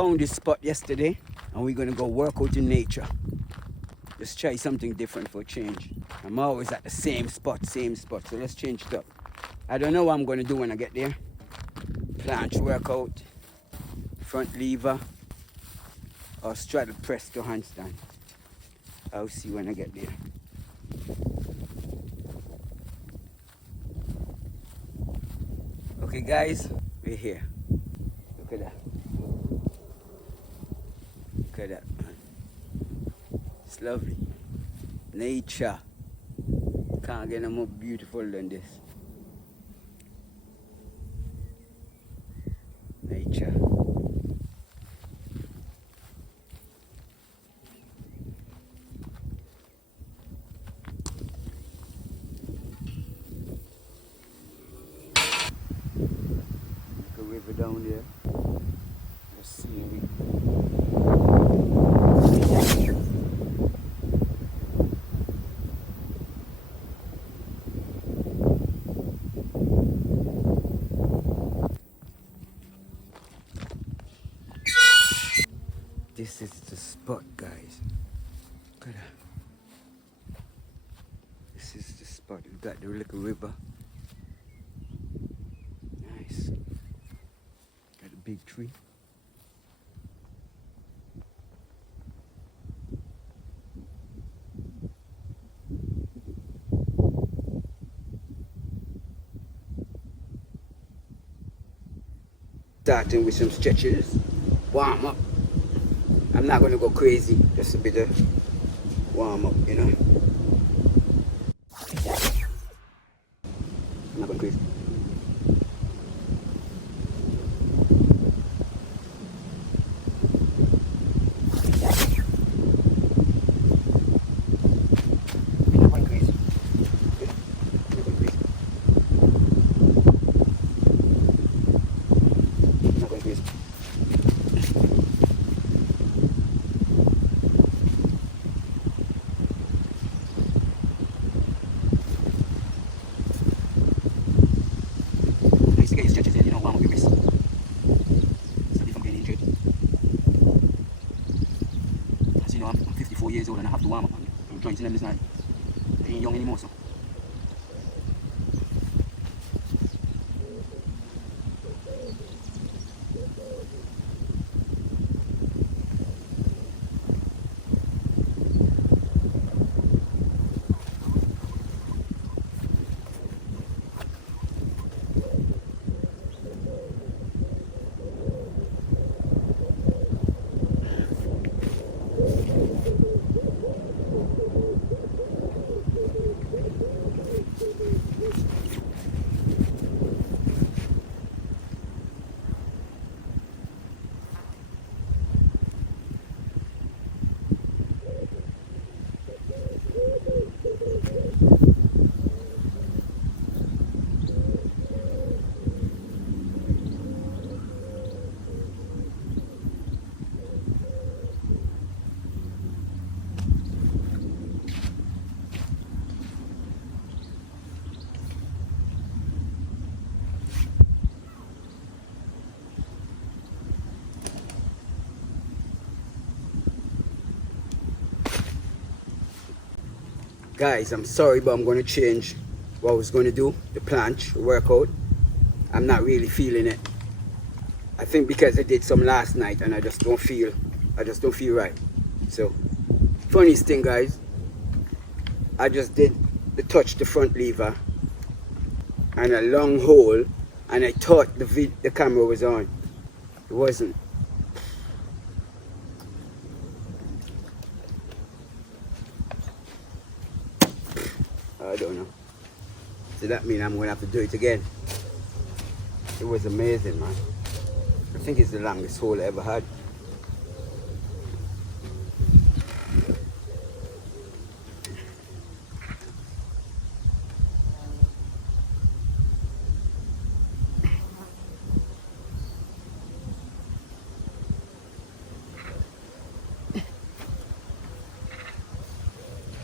found this spot yesterday and we're gonna go work out in nature. Let's try something different for a change. I'm always at the same spot, so let's change it up. I don't know what I'm gonna do when I get there. Planche workout, front lever, or straddle press to handstand. I'll see when I get there. Okay guys, we're here. Look at that. Look at that, man. It's lovely. Nature. Can't get no more beautiful than this. Nature. Look a river down there. The scenery. This is the spot, guys. Look at that. This is the spot. We've got the little river. Nice. Got a big tree. Starting with some stretches. Warm up. I'm not going to go crazy, just a bit of warm up, you know. I'm not going crazy. I'm 54 years old and I have to warm up. I'm joints in them is not, they ain't young anymore, so. Guys, I'm sorry, but I'm going to change what I was going to do, the planche workout. I'm not really feeling it. I think because I did some last night and I just don't feel right. So, funniest thing, guys, I just did touch the front lever and a long hole, and I thought the camera was on. It wasn't. I don't know. So that means I'm going to have to do it again. It was amazing, man. I think it's the longest hole I ever had.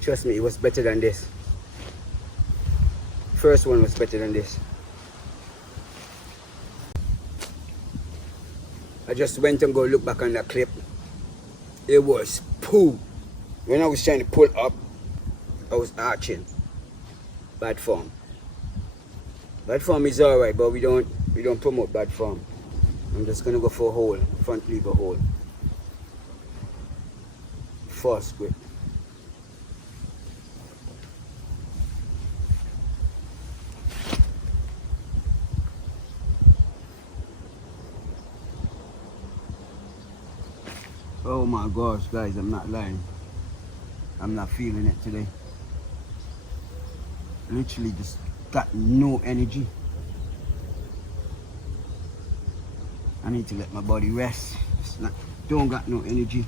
Trust me, it was better than this. First one was better than this. I just went and go look back on that clip. It was poo. When I was trying to pull up, I was arching. Bad form. Bad form is alright, but we don't promote bad form. I'm just gonna go for a hold, front lever hold. Force grip. Oh my gosh, guys, I'm not lying. I'm not feeling it today. Literally just got no energy. I need to let my body rest. Don't got no energy.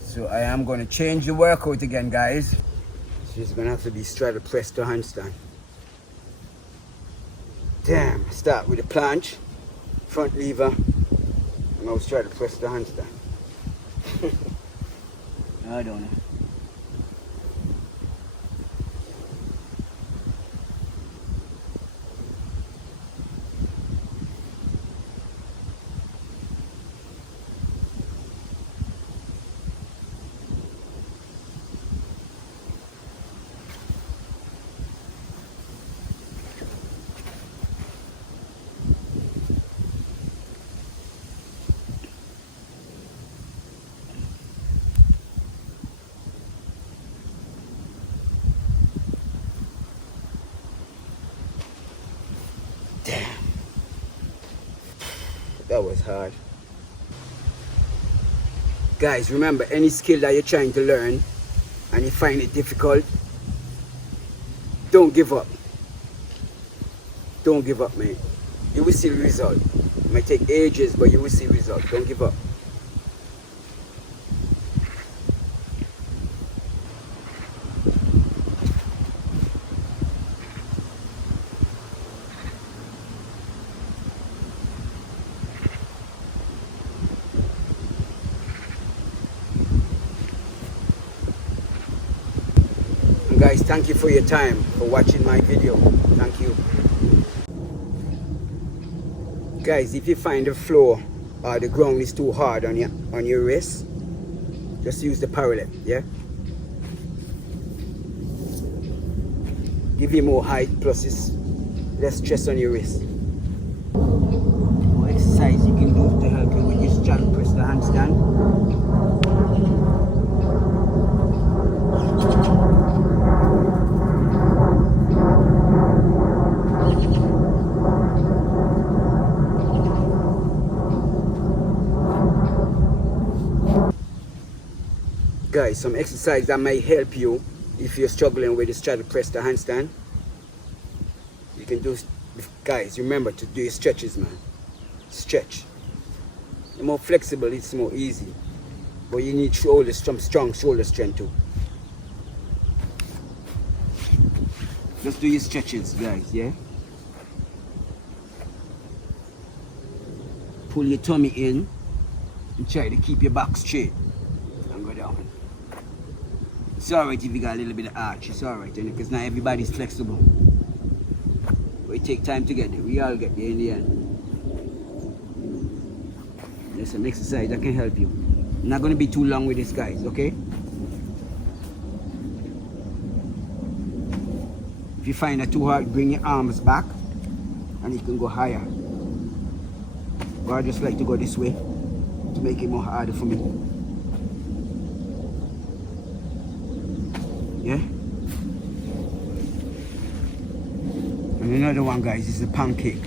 So I am going to change the workout again, guys. She's going to have to be straddle press to handstand. Damn, start with the planche, front lever, and I'll straddle press to handstand. I don't know. That was hard. Guys, remember, any skill that you're trying to learn and you find it difficult, don't give up. Don't give up, mate. You will see the result. It might take ages, but you will see the result. Don't give up. And guys, thank you for your time, for watching my video. Thank you. Guys, if you find the floor or the ground is too hard on your wrist, just use the parallel, yeah? Give you more height, plus it's less stress on your wrist. More exercise you can do to help you when you straddle press the handstand. Guys, some exercise that might help you if you're struggling with the straddle press the handstand. You can do, guys, remember to do your stretches, man. Stretch. The more flexible, it's more easy. But you need strong shoulder strength too. Just do your stretches, guys, yeah? Pull your tummy in and try to keep your back straight and go down. It's alright if you got a little bit of arch, it's alright, because not everybody's flexible. But it takes time to get there. We all get there in the end. There's some exercise that can help you. I'm not going to be too long with this, guys, okay? If you find that too hard, bring your arms back and you can go higher. But I just like to go this way to make it more harder for me. Yeah? And another one, guys, is the pancake.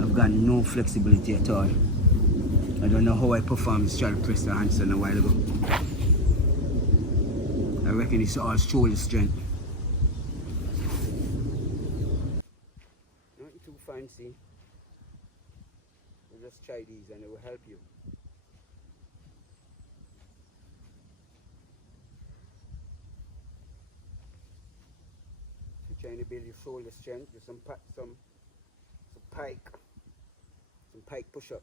I've got no flexibility at all. I don't know how I performed straddle press the handstand a while ago. I reckon it's all shoulder strength. Nothing too fancy. We'll just try these and it will help you. If you're trying to build your shoulder strength, there's some pike push-ups.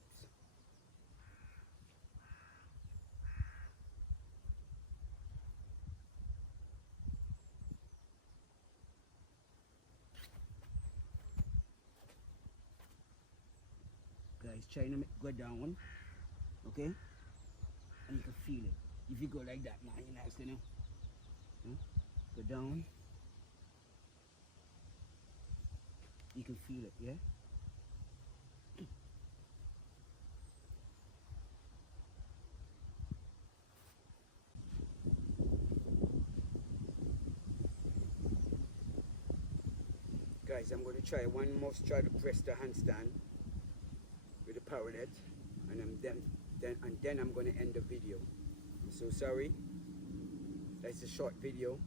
It's trying to go down, okay? And you can feel it. If you go like that now, you know, go down, you can feel it, yeah? Guys, I'm going to try one more straddle press the handstand with the parallel, and then I'm going to end the video. I'm so sorry. That's a short video.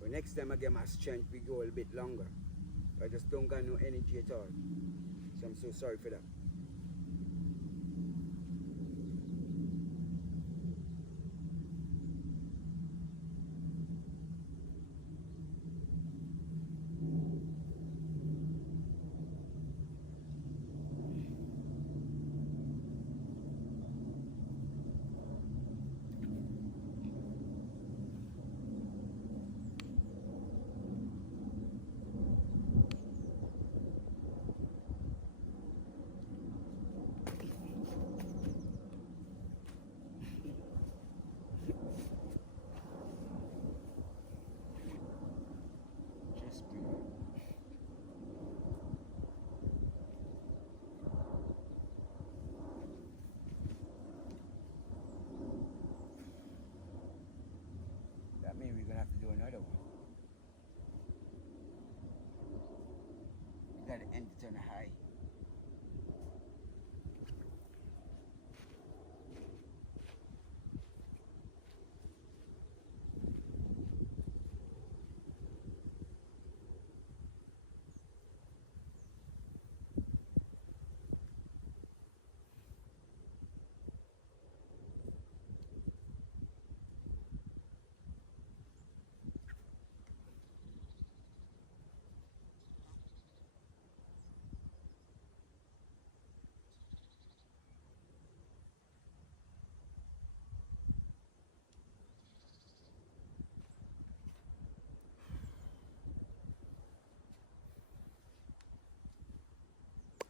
But next time I get my strength, we go a little bit longer. I just don't got no energy at all. So I'm so sorry for that. Just breathe. That means we're gonna have to do another one. We gotta end it on a high.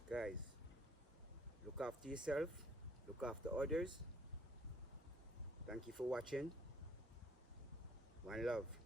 Guys, look after yourself, look after others. Thank you for watching. One love.